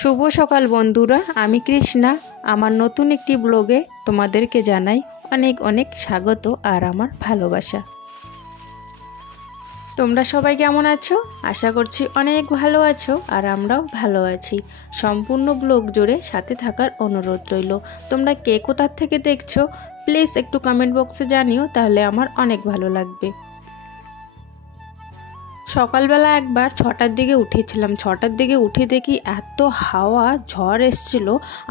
শুভ সকাল বন্ধুরা, আমি কৃষ্ণা। আমার নতুন একটি ব্লগে তোমাদেরকে জানাই অনেক অনেক স্বাগত আর আমার ভালোবাসা। তোমরা সবাই কেমন আছো? আশা করছি অনেক ভালো আছো আর আমরাও ভালো আছি। সম্পূর্ণ ব্লগ জুড়ে সাথে থাকার অনুরোধ রইল। তোমরা কে কোথা থেকে দেখছো প্লিজ একটু কমেন্ট বক্সে জানিও, তাহলে আমার অনেক ভালো লাগবে। সকালবেলা একবার 6টার দিকে উঠেছিলাম। 6টার দিকে উঠে দেখি এত হাওয়া, ঝড় এসছিল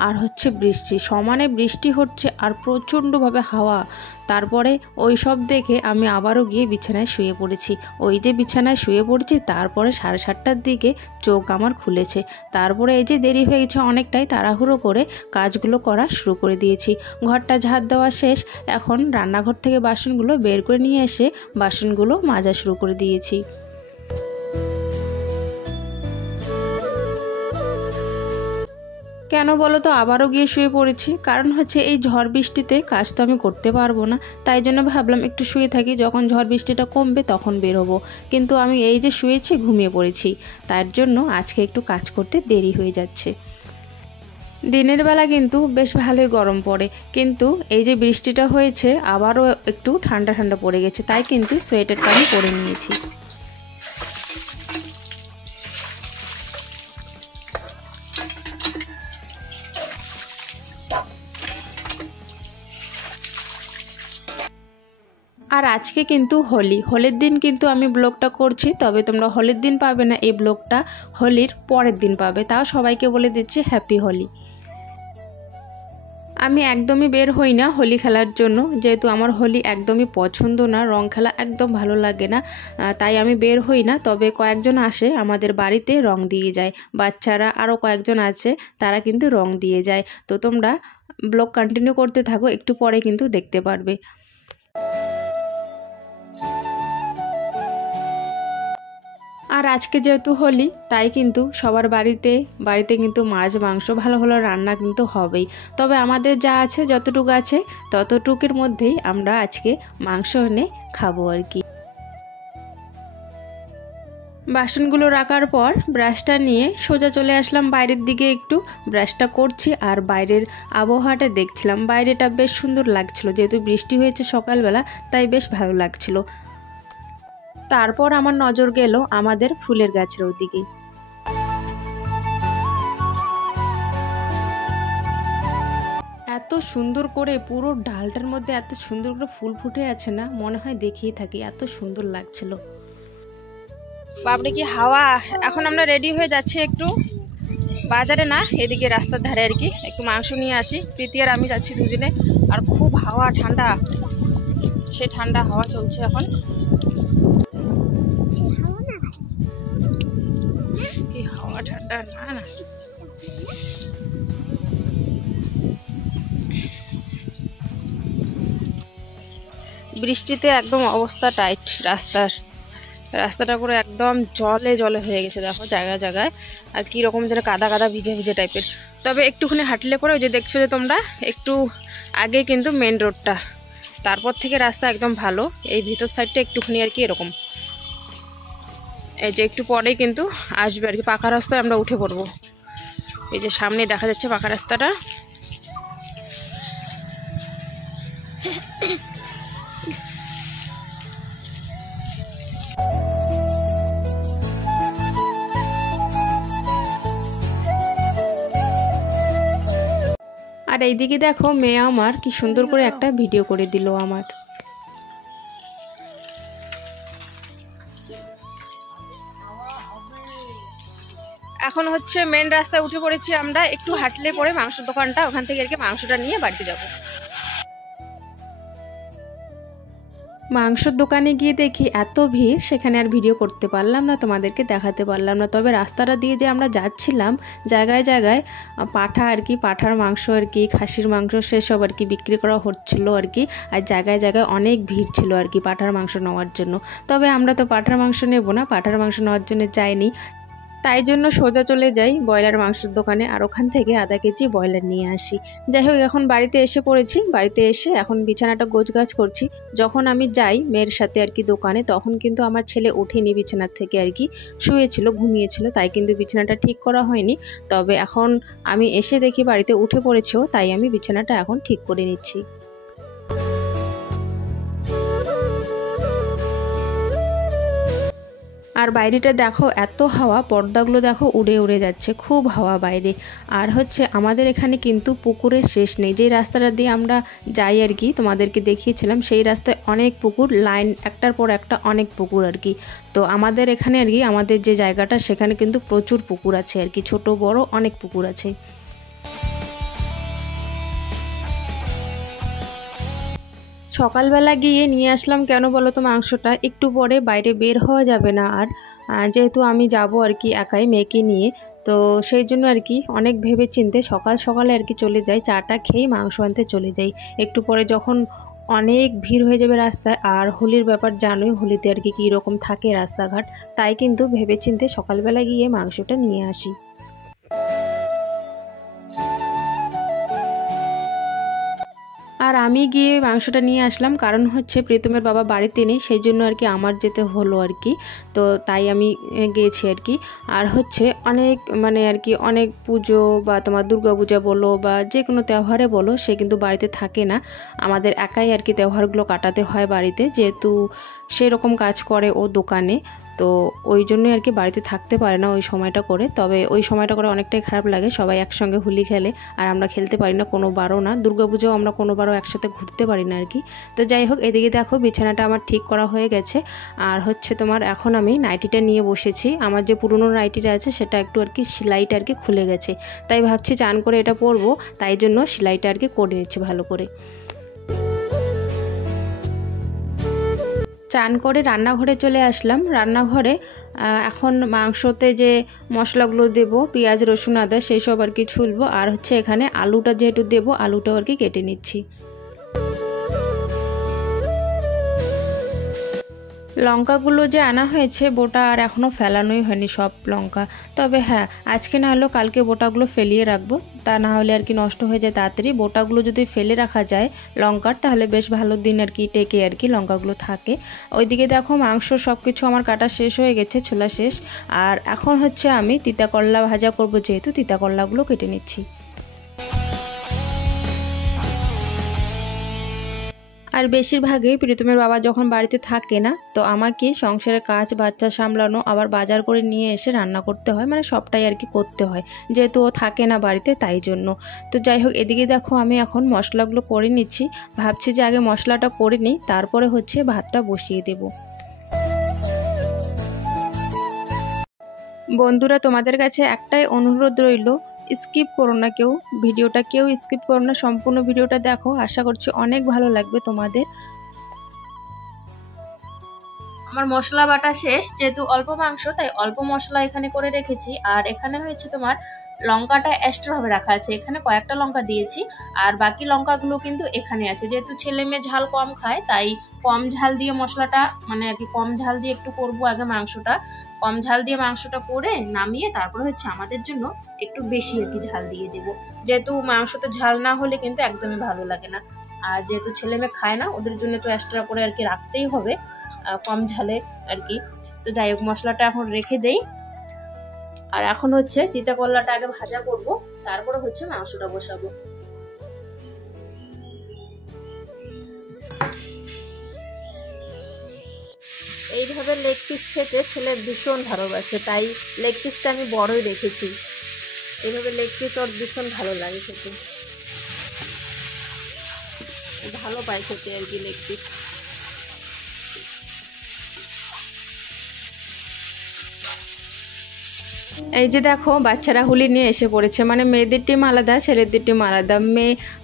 আর হচ্ছে বৃষ্টি, সমানে বৃষ্টি হচ্ছে আর প্রচণ্ডভাবে হাওয়া। তারপরে ওই সব দেখে আমি আবারও গিয়ে বিছানায় শুয়ে পড়েছি। ওই যে বিছানায় শুয়ে পড়েছি, তারপরে 7:30টার দিকে চোখ আমার খুলেছে। তারপরে এই যে দেরি হয়ে গেছে অনেকটাই, তাড়াহুড়ো করে কাজগুলো করা শুরু করে দিয়েছি। ঘরটা ঝাড় দেওয়া শেষ, এখন রান্নাঘর থেকে বাসনগুলো বের করে নিয়ে এসে বাসনগুলো মাজা শুরু করে দিয়েছি। কেন বলো তো আবারও গিয়ে শুয়ে পড়েছি? কারণ হচ্ছে এই ঝড় বৃষ্টিতে কাজ তো আমি করতে পারবো না, তাই জন্য ভাবলাম একটু শুয়ে থাকি, যখন ঝড় বৃষ্টিটা কমবে তখন বেরোবো। কিন্তু আমি এই যে শুয়েছি, ঘুমিয়ে পড়েছি, তার জন্য আজকে একটু কাজ করতে দেরি হয়ে যাচ্ছে। দিনের বেলা কিন্তু বেশ ভালোই গরম পড়ে, কিন্তু এই যে বৃষ্টিটা হয়েছে আবারও একটু ঠান্ডা ঠান্ডা পড়ে গেছে, তাই কিন্তু সোয়েটারটা আমি পরে নিয়েছি। আর আজকে কিন্তু হোলির দিন কিন্তু আমি ব্লগটা করছি, তবে তোমরা হোলির দিন পাবে না, এই ব্লগটা হোলির পরের দিন পাবে। তাও সবাইকে বলে দিচ্ছি হ্যাপি হোলি। আমি একদমই বের হই না হোলি খেলার জন্য, যেহেতু আমার হোলি একদমই পছন্দ না, রং খেলা একদম ভালো লাগে না, তাই আমি বের হই না। তবে কয়েকজন আসে আমাদের বাড়িতে রং দিয়ে যায়, বাচ্চারা আরও কয়েকজন আছে, তারা কিন্তু রং দিয়ে যায়। তো তোমরা ব্লগ কন্টিনিউ করতে থাকো, একটু পরে কিন্তু দেখতে পারবে। আর আজকে যেহেতু হোলি, তাই কিন্তু সবার বাড়িতে কিন্তু মাছ মাংস ভালো ভালো রান্না কিন্তু হবেই। তবে আমাদের যা আছে, যতটুকু আছে ততটুকুর মধ্যেই আমরা আজকে মাংস এনে খাবো আর কি। বাসনগুলো রাখার পর ব্রাশটা নিয়ে সোজা চলে আসলাম বাইরের দিকে, একটু ব্রাশটা করছি আর বাইরের আবহাওয়াটা দেখছিলাম। বাইরেটা বেশ সুন্দর লাগছিল, যেহেতু বৃষ্টি হয়েছে সকালবেলা, তাই বেশ ভালো লাগছিল। তারপর আমার নজর গেল আমাদের ফুলের গাছের ওদিকে। এত সুন্দর করে পুরো ডালটার মধ্যে এত সুন্দর করে ফুল ফুটে আছে না, মনে হয় দেখিয়ে থাকি, এত সুন্দর লাগছিল। বাপরে কি হাওয়া! এখন আমরা রেডি হয়ে যাচ্ছি একটু বাজারে, না এদিকে রাস্তার ধারে আর কি, একটু মাংস নিয়ে আসি। প্রীতি আর আমি যাচ্ছি দুজনে, আর খুব হাওয়া, ঠান্ডা, সে ঠান্ডা হাওয়া চলছে এখন। কি হাওয়া, ঠান্ডা না না। বৃষ্টিতে একদম অবস্থা টাইট, রাস্তাটা পুরো একদম জলে জলে হয়ে গেছে, দেখো জায়গায় জায়গায়, আর কি রকম যেন কাদা কাদা ভিজে ভিজে টাইপের। তবে একটুখানি হাঁটলে পরে, ওই যে দেখছো যে তোমরা, একটু আগে কিন্তু মেন রোডটা, তারপর থেকে রাস্তা একদম ভালো। এই ভিতর সাইডটা একটুখানি আর কি এরকম, এই যে একটু পরেই কিন্তু আসবে আর কি পাকা রাস্তায় আমরা উঠে পড়বো। এই যে সামনে দেখা যাচ্ছে পাকা রাস্তাটা। আর এইদিকে দেখো মেয়ে আমার কি সুন্দর করে একটা ভিডিও করে দিল আমার। এখন হচ্ছে মেন রাস্তায় উঠে পড়েছি আমরা, একটু হাঁটলে পরে মাংসের দোকানটা, ওখান থেকে আর কি মাংসটা নিয়ে বাড়িতে যাবো। মাংসের দোকানে গিয়ে দেখি এত ভিড়, সেখানে আর ভিডিও করতে পারলাম না, তোমাদেরকে দেখাতে পারলাম না। তবে রাস্তাটা দিয়ে যে আমরা যাচ্ছিলাম, জায়গায় জায়গায় পাঠা আর কি, পাঠার মাংস আর কি, খাসির মাংস সেসব আর কি বিক্রি করা হচ্ছিল আর কি। আর জায়গায় জায়গায় অনেক ভিড় ছিল আর কি পাঠার মাংস নেওয়ার জন্য। তবে আমরা তো পাঠার মাংস নেব না, পাঠার মাংস নেওয়ার জন্য যাইনি। তাই জন্য সোজা চলে যাই ব্রয়লার মাংসের দোকানে, আর ওখান থেকে আধা কেজি ব্রয়লার নিয়ে আসি। যাই হোক, এখন বাড়িতে এসে পড়েছি। বাড়িতে এসে এখন বিছানাটা গোছগাছ করছি। যখন আমি যাই মেয়ের সাথে আর কি দোকানে, তখন কিন্তু আমার ছেলে ওঠেনি বিছানার থেকে আর কি, শুয়েছিল, ঘুমিয়েছিল, তাই কিন্তু বিছানাটা ঠিক করা হয়নি। তবে এখন আমি এসে দেখি বাড়িতে উঠে পড়েছেও, তাই আমি বিছানাটা এখন ঠিক করে নিচ্ছি। আর বাইরেটা দেখো এত হাওয়া, পর্দাগুলো দেখো উড়ে উড়ে যাচ্ছে, খুব হাওয়া বাইরে। আর হচ্ছে আমাদের এখানে কিন্তু পুকুরের শেষ নেই। যেই রাস্তাটা দিয়ে আমরা যাই আর কি, তোমাদেরকে দেখিয়েছিলাম, সেই রাস্তায় অনেক পুকুর, লাইন একটার পর একটা অনেক পুকুর আর কি। তো আমাদের এখানে আর কি, আমাদের যে জায়গাটা সেখানে কিন্তু প্রচুর পুকুর আছে আর কি, ছোট বড় অনেক পুকুর আছে। সকালবেলা গিয়ে নিয়ে আসলাম, কেন বলো তো মাংসটা, একটু পরে বাইরে বের হওয়া যাবে না আর, যেহেতু আমি যাব আর কি একাই মেয়েকে নিয়ে, তো সেই জন্য আর কি অনেক ভেবে চিন্তে সকাল সকালে আর কি চলে যাই, চাটা খেয়েই মাংস আনতে চলে যাই। একটু পরে যখন অনেক ভিড় হয়ে যাবে রাস্তায়, আর হোলির ব্যাপার জানোই, হোলিতে আর কি কীরকম থাকে রাস্তাঘাট, তাই কিন্তু ভেবে চিন্তে সকালবেলা গিয়ে মাংসটা নিয়ে আসি। আর আমি গিয়ে মাংসটা নিয়ে আসলাম, কারণ হচ্ছে প্রীতমের বাবা বাড়িতে নেই, সেই জন্য আর কি আমার যেতে হলো আর কি, তো তাই আমি গিয়েছি আর কি। আর হচ্ছে অনেক মানে আর কি অনেক পুজো বা তোমার দুর্গা পূজা বলো বা যে কোনো त्यৌহারে বলো, সে কিন্তু বাড়িতে থাকে না। আমাদের একাই আর কি त्यৌহারগুলো কাটাতে হয় বাড়িতে, যেহেতু সেরকম কাজ করে ও দোকানে, তো ওই জন্যই আর কি বাড়িতে থাকতে পারে না ওই সময়টা করে। তবে ওই সময়টা করে অনেকটাই খারাপ লাগে, সবাই একসঙ্গে হোলি খেলে আর আমরা খেলতে পারি না কোনোবারও না, দুর্গাপুজোও আমরা কোনোবারও একসাথে ঘুরতে পারি না আর কি। তো যাই হোক, এদিকে দেখো বিছানাটা আমার ঠিক করা হয়ে গেছে। আর হচ্ছে তোমার এখন আমি নাইটিটা নিয়ে বসেছি। আমার যে পুরনো নাইটিটা আছে সেটা একটু আর কি সেলাইটা আর কি খুলে গেছে, তাই ভাবছি চান করে এটা পরবো, তাই জন্য সেলাইটা আর কি করে নিচ্ছি ভালো করে। চান করে রান্নাঘরে চলে আসলাম। রান্নাঘরে এখন মাংসতে যে মশলাগুলো দেব, পেঁয়াজ রসুন আদা সেই সব আর কি ছুলবো। আর হচ্ছে এখানে আলুটা যেহেতু দেবো, আলুটাও আর কি কেটে নিচ্ছি। লঙ্কাগুলো যে আনা হয়েছে বোটা, আর এখনও ফেলানোই হয়নি সব লঙ্কা। তবে হ্যাঁ, আজকে না হলেও কালকে বোটাগুলো ফেলিয়ে রাখবো, তা না হলে আর কি নষ্ট হয়ে যায় তাড়াতাড়ি। বোটাগুলো যদি ফেলে রাখা যায় লঙ্কার, তাহলে বেশ ভালো দিন আর কি টেকে আর কি লঙ্কাগুলো থাকে। ওইদিকে দেখো মাংস সব কিছু আমার কাটা শেষ হয়ে গেছে, ছোলা শেষ। আর এখন হচ্ছে আমি তিতা করলা ভাজা করব, যেহেতু তিতা করলাগুলো কেটে নিচ্ছি। আর বেশিরভাগই প্রীতমের বাবা যখন বাড়িতে থাকে না, তো আমাকে সংসারের কাজ, বাচ্চা সামলানো, আবার বাজার করে নিয়ে এসে রান্না করতে হয়, মানে সবটাই আর কি করতে হয়, যেহেতু ও থাকে না বাড়িতে, তাই জন্য। তো যাই হোক, এদিকে দেখো আমি এখন মশলাগুলো করে নিচ্ছি। ভাবছি যে আগে মশলাটা করে নিই, তারপরে হচ্ছে ভাতটা বসিয়ে দেব। বন্ধুরা, তোমাদের কাছে একটাই অনুরোধ রইল, স্কিপ করো না কেউ ভিডিওটা, কেউ স্কিপ করো না, সম্পূর্ণ ভিডিওটা দেখো, আশা করছি অনেক ভালো লাগবে তোমাদের। আমার মশলা বাটা শেষ, যেহেতু অল্প মাংস তাই অল্প মশলা এখানে করে রেখেছি। আর এখানে হয়েছে তোমার লঙ্কাটা এক্সট্রা ভাবে রাখা আছে, এখানে কয়েকটা লঙ্কা দিয়েছি, আর বাকি লঙ্কাগুলো কিন্তু এখানে আছে। যেহেতু ছেলে মেয়ে ঝাল কম খায়, তাই কম ঝাল দিয়ে মশলাটা মানে আর কি কম ঝাল দিয়ে একটু করবো আগে মাংসটা। কম ঝাল দিয়ে মাংসটা করে নামিয়ে তারপরে হচ্ছে আমাদের জন্য একটু বেশি আর কি ঝাল দিয়ে দেবো, যেহেতু মাংসতে ঝাল না হলে কিন্তু একদমই ভালো লাগে না। আর যেহেতু ছেলে মেয়ে খায় না, ওদের জন্য তো এক্সট্রা করে আর কি রাখতেই হবে কম ঝালে আর কি। তো যাই হোক, মশলাটা এখন রেখে দেই। আর এখন হচ্ছে তিতা করলাটা আগে ভাজা করব, তারপরে হচ্ছে মাংসটা বসাবো। এইভাবে লেগ পিস খেতে ছেলে ভীষণ ভালোবাসে, তাই লেগ পিসটা আমি বড়ই রেখেছি। এইভাবে লেগ পিস ওর ভীষণ ভালো লাগে খেতে, ভালো পায় খেতে আর কি লেগ পিস। এই যে দেখো বাচ্চারা হোলি নিয়ে এসে পড়েছে, মানে মেয়েদের টিম আলাদা, ছেলেদের টিম আলাদা।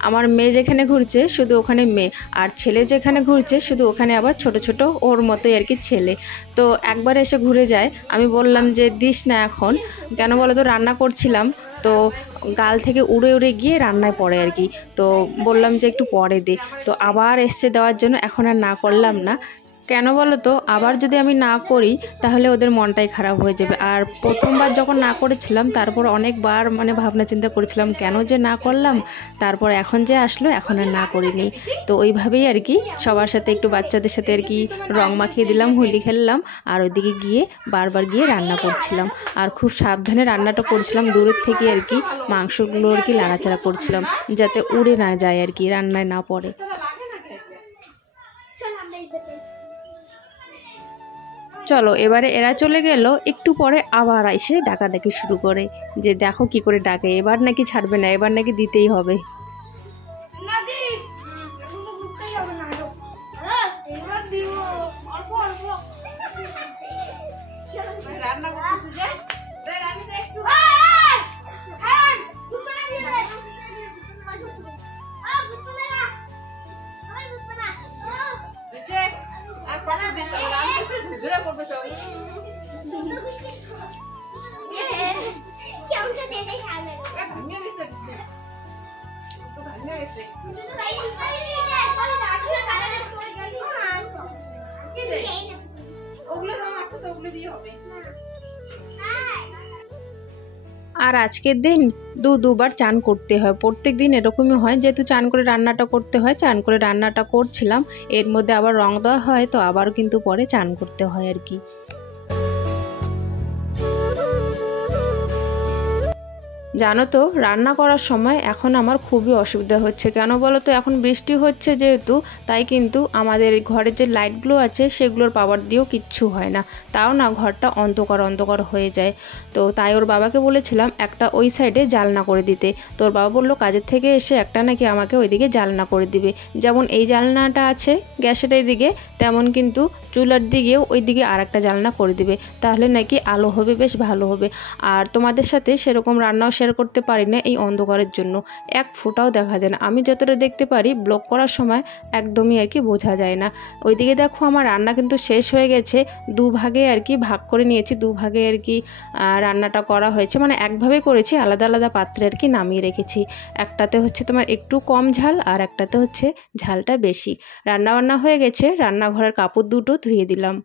আমার মেয়ে যেখানে ঘুরছে শুধু ওখানে মেয়ে, আর ছেলে যেখানে ঘুরছে শুধু ওখানে আবার ছোট ছোট ওর মতোই আর কি ছেলে। তো একবার এসে ঘুরে যায়, আমি বললাম যে দিস না এখন, কেন বলো তো, রান্না করছিলাম তো গাল থেকে উড়ে উড়ে গিয়ে রান্নায় পড়ে আর কি, তো বললাম যে একটু পরে দে, তো আবার এসছে দেওয়ার জন্য, এখন আর না করলাম না। কেন বলো তো, আবার যদি আমি না করি তাহলে ওদের মনটাই খারাপ হয়ে যাবে। আর প্রথমবার যখন না করেছিলাম তারপর অনেকবার মানে ভাবনা চিন্তা করেছিলাম কেন যে না করলাম, তারপর এখন যে আসলো এখন আর না করিনি। তো ওইভাবেই আর কি সবার সাথে একটু বাচ্চাদের সাথে আর কি রং মাখিয়ে দিলাম, হোলি খেললাম, আর ওইদিকে গিয়ে বারবার গিয়ে রান্না করছিলাম। আর খুব সাবধানে রান্নাটা করছিলাম, দূরের থেকে আর কি মাংসগুলো আর কি নাড়াচাড়া করছিলাম যাতে উড়ে না যায় আর কি, রান্নায় না পড়ে। চলো এবারে এরা চলে গেল, একটু পরে আবার এসে ডাকাডাকি শুরু করে যে দেখো কি করে ডাকে, এবার নাকি ছাড়বে না, এবার নাকি দিতেই হবে। আর আজকের দিন দুবার চান করতে হয়, প্রত্যেক দিন এরকমই হয়, যেহেতু চান করে রান্নাটা করতে হয়, চান করে রান্নাটা করছিলাম, এর মধ্যে আবার রং দেওয়া হয়, তো আবার কিন্তু পরে চান করতে হয় আর কি। জানো তো, রান্না করার সময় এখন আমার খুবই অসুবিধা হচ্ছে। কেন বলো তো, এখন বৃষ্টি হচ্ছে যেহেতু, তাই কিন্তু আমাদের ঘরের যে লাইটগুলো আছে সেগুলোর পাওয়ার দিয়েও কিচ্ছু হয় না, তাও না ঘরটা অন্ধকার অন্ধকার হয়ে যায়। তো তাই ওর বাবাকে বলেছিলাম একটা ওই সাইডে জালনা করে দিতে, তোর বাবা বললো কাজের থেকে এসে একটা নাকি আমাকে ওইদিকে জালনা করে দিবে। যেমন এই জালনাটা আছে গ্যাসের এইদিকে, তেমন কিন্তু চুলার দিকেও ওইদিকে আর একটা জালনা করে দিবে, তাহলে নাকি আলো হবে, বেশ ভালো হবে। আর তোমাদের সাথে সেরকম রান্নাও শেয়ার করতে পারি না এই অন্ধকারের জন্য, এক ফোঁটাও দেখা যায় না। আমি যতটা দেখতে পারি ব্লগ করার সময় একদমই আর কি বোঝা যায় না। ওইদিকে দেখো আমার রান্না কিন্তু শেষ হয়ে গেছে, দুভাগে আর কি ভাগ করে নিয়েছি, দুভাগে আর কি রান্নাটা করা হয়েছে, মানে একভাবে করেছি, আলাদা আলাদা পাত্রে আর কি নামিয়ে রেখেছি। একটাতে হচ্ছে তোমার একটু কম ঝাল, আর একটাতে হচ্ছে ঝালটা বেশি। রান্না বান্না হয়ে গেছে, রান্নাঘরের কাপড় দুটো ধুয়ে দিলাম।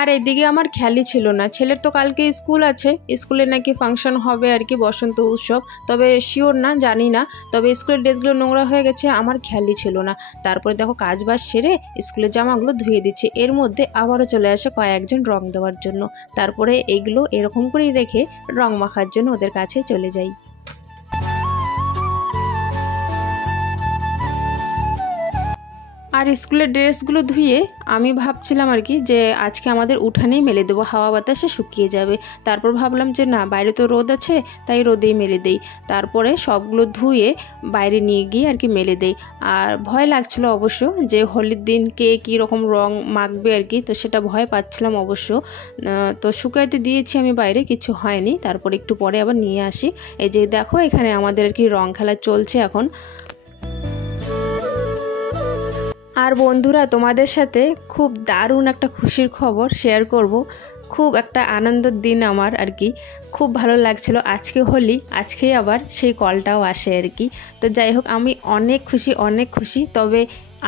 আর এদিকে আমার খেয়ালই ছিল না, ছেলের তো কালকে স্কুল আছে, স্কুলে নাকি ফাংশন হবে আর কি, বসন্ত উৎসব, তবে শিওর না, জানি না, তবে স্কুলের ড্রেসগুলো নোংরা হয়ে গেছে, আমার খেয়ালই ছিল না। তারপরে দেখো কাজ বাজ সেরে স্কুলের জামাগুলো ধুয়ে দিচ্ছে, এর মধ্যে আবারও চলে আসে কয়েকজন রং দেওয়ার জন্য। তারপরে এইগুলো এরকম করেই রেখে রং মাখার জন্য ওদের কাছে চলে যাই। আর স্কুলের ড্রেসগুলো ধুয়ে আমি ভাবছিলাম আর কি যে আজকে আমাদের উঠানেই মেলে দেবো, হাওয়া বাতাসে শুকিয়ে যাবে। তারপর ভাবলাম যে না, বাইরে তো রোদ আছে, তাই রোদেই মেলে দেই। তারপরে সবগুলো ধুয়ে বাইরে নিয়ে গিয়ে আর কি মেলে দেই। আর ভয় লাগছিল অবশ্য যে হোলির দিন কে কী রকম রং মাখবে আর কি, তো সেটা ভয় পাচ্ছিলাম অবশ্য। তো শুকাইতে দিয়েছি আমি বাইরে, কিছু হয়নি। তারপর একটু পরে আবার নিয়ে আসি। এই যে দেখো এখানে আমাদের আর কি রং খেলা চলছে এখন। আর বন্ধুরা, তোমাদের সাথে খুব দারুণ একটা খুশির খবর শেয়ার করব। খুব একটা আনন্দের দিন আমার আর কি, খুব ভালো লাগছিল। আজকে হোলি, আজকেই আবার সেই কলটাও আসে আর কি। তো যাই হোক, আমি অনেক খুশি। তবে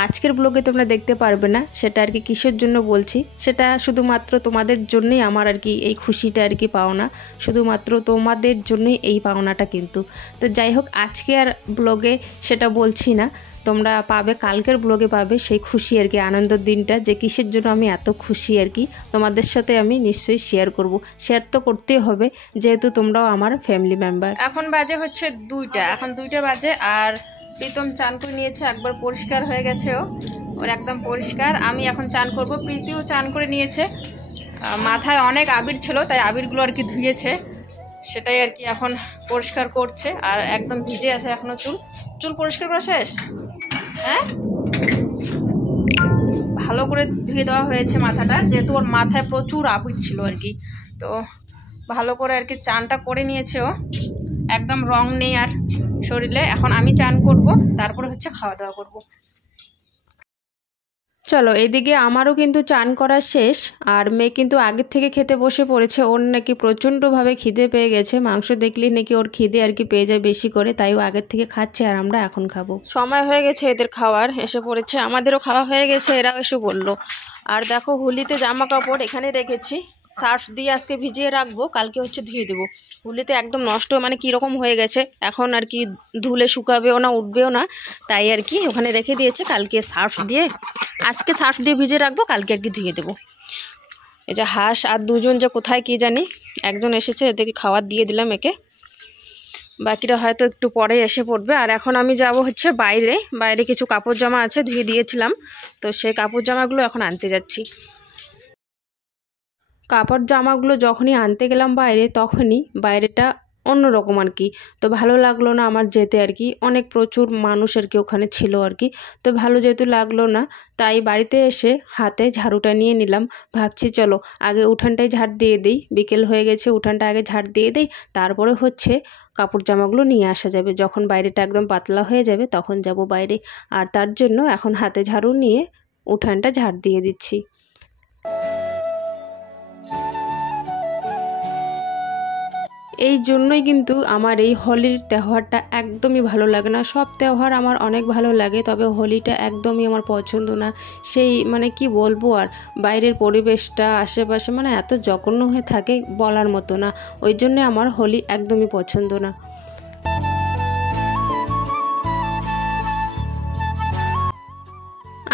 আজকের ব্লগে তোমরা দেখতে পারবে না, সেটা আর কি কিসের জন্য বলছি, সেটা শুধুমাত্র তোমাদের জন্যই আমার আর কি এই খুশিটা আর কি পাওনা, শুধুমাত্র তোমাদের জন্যই এই পাওনাটা কিন্তু। তো যাই হোক, আজকে আর ব্লগে সেটা বলছি না, তোমরা পাবে কালকের ব্লগে পাবে সেই খুশি আর কি, আনন্দের দিনটা যে কিসের জন্য আমি এত খুশি আর কি, তোমাদের সাথে আমি নিশ্চয়ই শেয়ার করব। শেয়ার তো করতেই হবে, যেহেতু তোমরাও আমার ফ্যামিলি মেম্বার। এখন বাজে হচ্ছে 2টা, এখন 2টা বাজে। আর প্রীতম চান করে নিয়েছে, একবার পরিষ্কার হয়ে গেছে, ওর একদম পরিষ্কার। আমি এখন চান করব, প্রীতিও চান করে নিয়েছে। মাথায় অনেক আবির ছিল, তাই আবিরগুলো আর কি ধুয়েছে, সেটাই আর কি এখন পরিষ্কার করছে। আর একদম ভিজে আছে এখনো চুল পরিষ্কার করা শেষ। হ্যাঁ, ভালো করে ধুয়ে দেওয়া হয়েছে মাথাটা, যেহেতু ওর মাথায় প্রচুর আবির ছিল আর কি, তো ভালো করে আর কি চানটা করে নিয়েছে ও, একদম রং নেই আর শরীরে। এখন আমি চান করব, তারপরে হচ্ছে খাওয়া দাওয়া করব। চলো, এদিকে আমারও কিন্তু চান করা শেষ, আর মেয়ে কিন্তু আগের থেকে খেতে বসে পড়েছে। ওর নাকি প্রচণ্ডভাবে খিদে পেয়ে গেছে, মাংস দেখলেই নাকি ওর খিদে আর কি পেয়ে যায় বেশি করে, তাই ও আগের থেকে খাচ্ছে আর আমরা এখন খাবো। সময় হয়ে গেছে এদের খাওয়ার, এসে পড়েছে, আমাদেরও খাওয়া হয়ে গেছে, এরাও এসে বললো। আর দেখো হুলিতে জামা কাপড় এখানে রেখেছি, সার্ফ দিয়ে আজকে ভিজিয়ে রাখবো, কালকে হচ্ছে ধুয়ে দেবো। হুলিতে একদম নষ্ট মানে কীরকম হয়ে গেছে, এখন আর কি ধুলে শুকাবেও না, উঠবেও না, তাই আর কি ওখানে রেখে দিয়েছে। কালকে সার্ফ দিয়ে, আজকে সার্ফ দিয়ে ভিজিয়ে রাখবো, কালকে আর কি ধুয়ে দেবো। এই যে হাঁস আর দুজন যে কোথায় কি জানি, একজন এসেছে, এদেরকে খাবার দিয়ে দিলাম একে, বাকিরা হয়তো একটু পরে এসে পড়বে। আর এখন আমি যাব হচ্ছে বাইরে, বাইরে কিছু কাপড় জামা আছে ধুয়ে দিয়েছিলাম, তো সেই কাপড় জামাগুলো এখন আনতে যাচ্ছি। কাপড় জামাগুলো যখনই আনতে গেলাম বাইরে, তখনই বাইরেটা অন্যরকম আর কি, তো ভালো লাগলো না আমার যেতে আর কি, অনেক প্রচুর মানুষ আর কি ওখানে ছিল আর কি, তো ভালো যেহেতু লাগলো না, তাই বাড়িতে এসে হাতে ঝাড়ুটা নিয়ে নিলাম। ভাবছি চলো আগে উঠানটাই ঝাড় দিয়ে দিই, বিকেল হয়ে গেছে, উঠানটা আগে ঝাড় দিয়ে দিই, তারপরে হচ্ছে কাপড় জামাগুলো নিয়ে আসা যাবে। যখন বাইরেটা একদম পাতলা হয়ে যাবে তখন যাব বাইরে, আর তার জন্য এখন হাতে ঝাড়ু নিয়ে উঠানটা ঝাড় দিয়ে দিচ্ছি। এই জন্যই কিন্তু আমার এই হোলির त्यौहाরটা একদমই ভালো লাগে না। সব त्यौहाর আমার অনেক ভালো লাগে, তবে হোলিটা একদমই আমার পছন্দ না। সেই মানে কি বলবো, আর বাইরের পরিবেশটা আশেপাশে মানে এত জঘন্য হয়ে থাকে বলার মতো না, ওই জন্যে আমার হোলি একদমই পছন্দ না।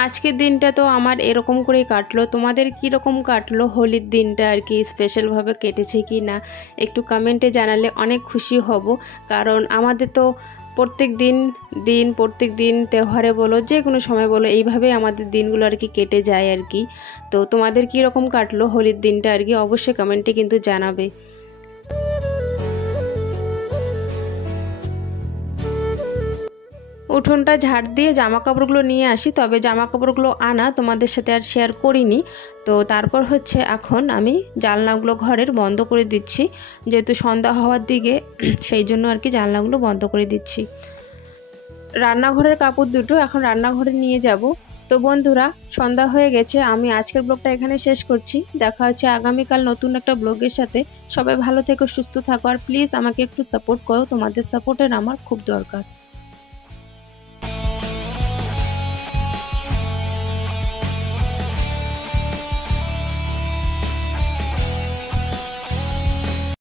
আজকের দিনটা তো আমার এরকম করেই কাটলো, তোমাদের কীরকম কাটলো হোলির দিনটা আর কি, স্পেশালভাবে কেটেছে কি না একটু কমেন্টে জানালে অনেক খুশি হব। কারণ আমাদের তো প্রত্যেক দিন त्यौहाরে বলো, যে কোনো সময় বলো, এইভাবেই আমাদের দিনগুলো আর কি কেটে যায় আর কি। তো তোমাদের কীরকম কাটলো হোলির দিনটা আর কি, অবশ্যই কমেন্টে কিন্তু জানাবে। উঠোনটা ঝাড় দিয়ে জামা কাপড়গুলো নিয়ে আসি, তবে জামা কাপড়গুলো আনা তোমাদের সাথে আর শেয়ার করিনি। তো তারপর হচ্ছে এখন আমি জানলাগুলো ঘরের বন্ধ করে দিচ্ছি, যেহেতু সন্ধ্যা হওয়ার দিকে, সেই জন্য আর কি জানলাগুলো বন্ধ করে দিচ্ছি। রান্নাঘরের কাপড় দুটো এখন রান্নাঘরে নিয়ে যাব। তো বন্ধুরা, সন্ধ্যা হয়ে গেছে, আমি আজকের ব্লগটা এখানে শেষ করছি। দেখা হচ্ছে আগামীকাল নতুন একটা ব্লগের সাথে। সবাই ভালো থেকো, সুস্থ থাকো, আর প্লিজ আমাকে একটু সাপোর্ট করো, তোমাদের সাপোর্টের আমার খুব দরকার।